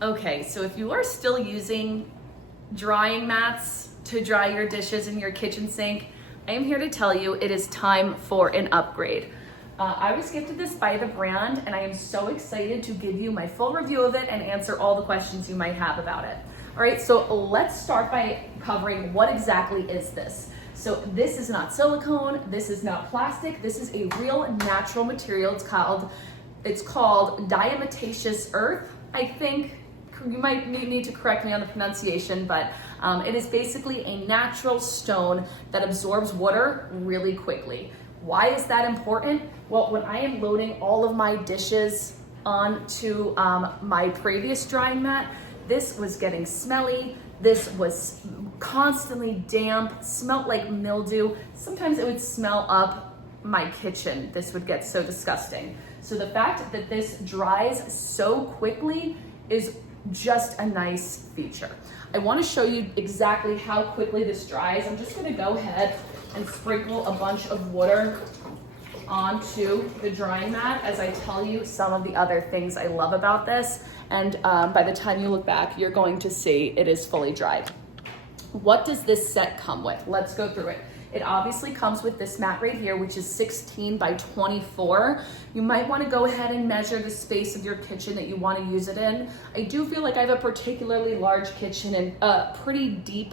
Okay, so if you are still using drying mats to dry your dishes in your kitchen sink, I am here to tell you it is time for an upgrade. I was gifted this by the brand and I am so excited to give you my full review of it and answer all the questions you might have about it. All right, so let's start by covering what exactly is this. So this is not silicone, this is not plastic, this is a real natural material. It's called Diatomaceous Earth, I think. You might need to correct me on the pronunciation, but it is basically a natural stone that absorbs water really quickly. Why is that important? Well, when I am loading all of my dishes onto my previous drying mat, this was getting smelly. This was constantly damp, smelled like mildew. Sometimes it would smell up my kitchen. This would get so disgusting. So the fact that this dries so quickly is just a nice feature. I want to show you exactly how quickly this dries. I'm just going to go ahead and sprinkle a bunch of water onto the drying mat as I tell you some of the other things I love about this. And by the time you look back, you're going to see it is fully dried. What does this set come with? Let's go through it. It obviously comes with this mat right here, which is 16 by 24. You might want to go ahead and measure the space of your kitchen that you want to use it in. I do feel like I have a particularly large kitchen and a pretty deep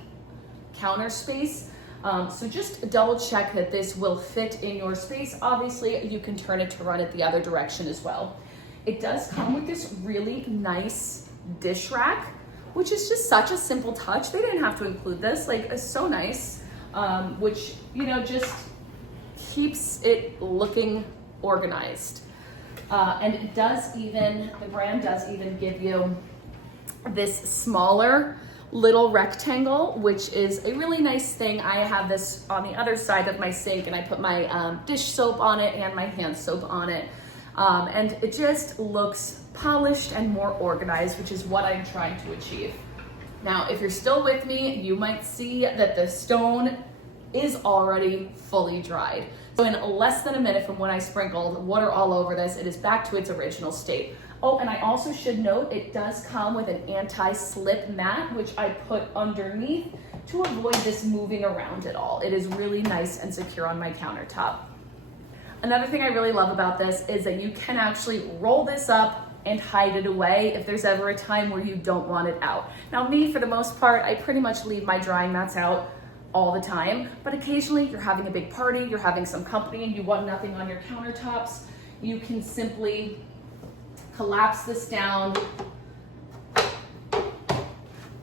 counter space. So just double check that this will fit in your space. Obviously, you can turn it to run it the other direction as well. It does come with this really nice dish rack, which is just such a simple touch. They didn't have to include this, like it's so nice. Which, you know, just keeps it looking organized. And it does even, the brand does even give you this smaller little rectangle, which is a really nice thing. I have this on the other side of my sink and I put my dish soap on it and my hand soap on it. And it just looks polished and more organized, which is what I'm trying to achieve. Now, if you're still with me, you might see that the stone is already fully dried. So in less than a minute from when I sprinkled water all over this, it is back to its original state. Oh, and I also should note it does come with an anti-slip mat, which I put underneath to avoid this moving around at all. It is really nice and secure on my countertop. Another thing I really love about this is that you can actually roll this up and hide it away if there's ever a time where you don't want it out. Now me, for the most part, I pretty much leave my drying mats out all the time, but occasionally you're having a big party, you're having some company and you want nothing on your countertops, you can simply collapse this down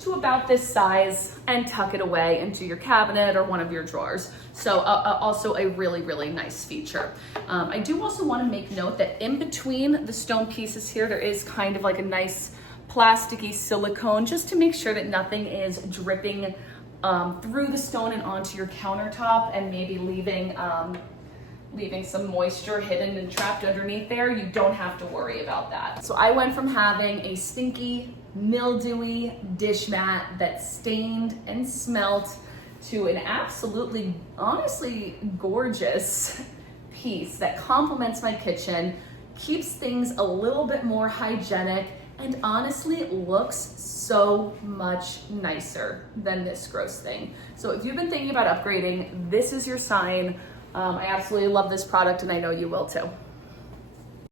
to about this size and tuck it away into your cabinet or one of your drawers. So also a really, really nice feature. I do also want to make note that in between the stone pieces here, there is kind of like a nice plasticky silicone just to make sure that nothing is dripping through the stone and onto your countertop and maybe leaving some moisture hidden and trapped underneath there. You don't have to worry about that. So I went from having a stinky, mildewy dish mat that stained and smelt to an absolutely, honestly gorgeous piece that complements my kitchen, keeps things a little bit more hygienic, and honestly looks so much nicer than this gross thing. So if you've been thinking about upgrading, this is your sign. I absolutely love this product and I know you will too.